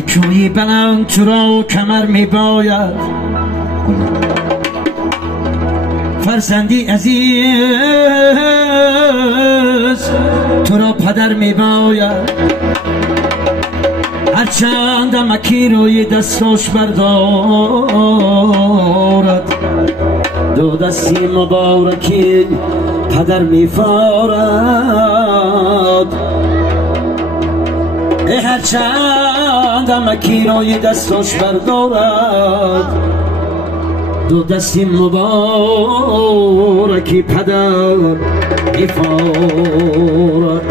کوی بلند تو را کمر می باید، فرزندی عزیز تو را پدر می باید. هرچند مکی روی دستاش بردارد، دو دستی مبارکی پدر می فارد. هرچند مکی روی دستاش بردارد، دو دستی مبارکی پدر می فارد.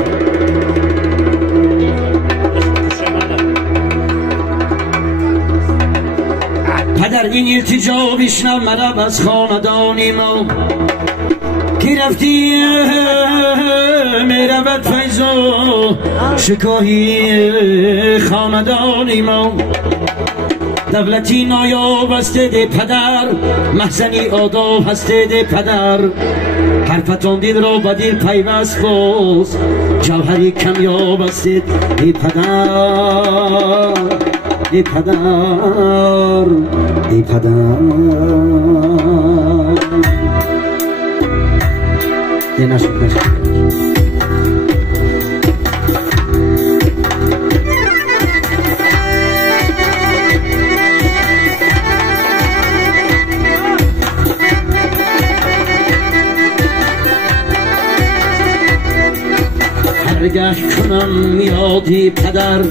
پدر این التجا بشنو مرب از خاندانی ما، کی رفتی میرود فیض و شکاهی خاندانی ما. دولتی نایاب هسته ده پدر، محزنی آداب هسته ده پدر. حرفتان دل را با دل پیوست باز، جوهری کمیاب هسته ده پدر. ای پدر ای پدر ای نشد هرگه کنم یادی پدر،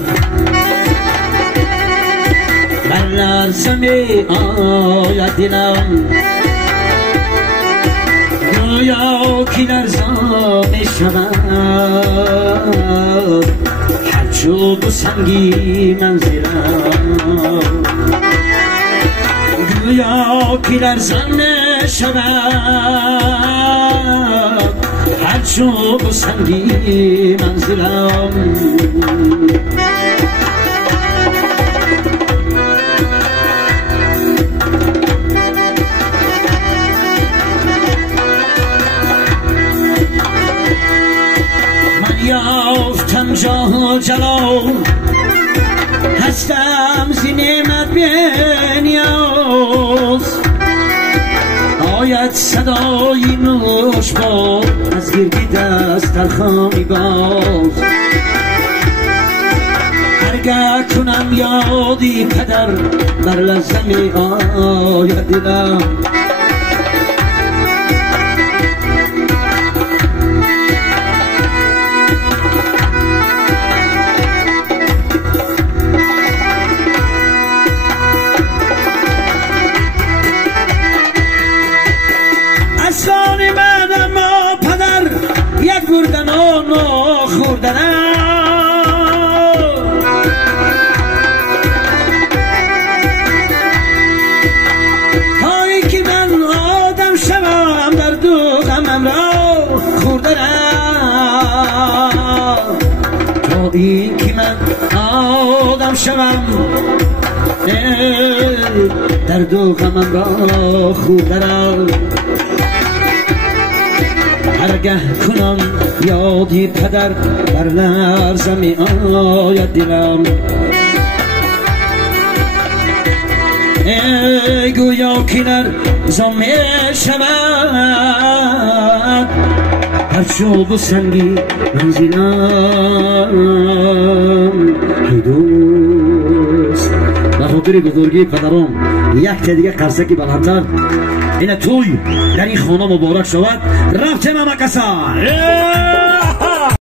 بر لرزه می آید دلم. گویا کی لرزان می شود، هرچو بسنگی منزلم. گویا کی لرزان می شود، هرچو بسنگی منزلم. یافتم جاه جلال، هستم زی نعمت بی‌نیاز. آید صدای نوش با از گردی دست تلخانی باز. هرگه کنم یادی پدر، بر لرزه می آید دلم. اسلانی من اما پدر، یک بردن و خوردنم. تایی که من آدم شوم در دو غمم را خوردنم. تایی که من آدم شوم در دو غمم را خوردنم. هرگه کنم یادی پدر، بر لرزه می آید دلم. ای گویا کی لرزان می شود، هرچو بسنگی منزلم. ای دوست به خاطر بزرگی پدرم یک دیگه قرصکی بلندتر این توی در این خانه مبارک شود. رفتم مکسا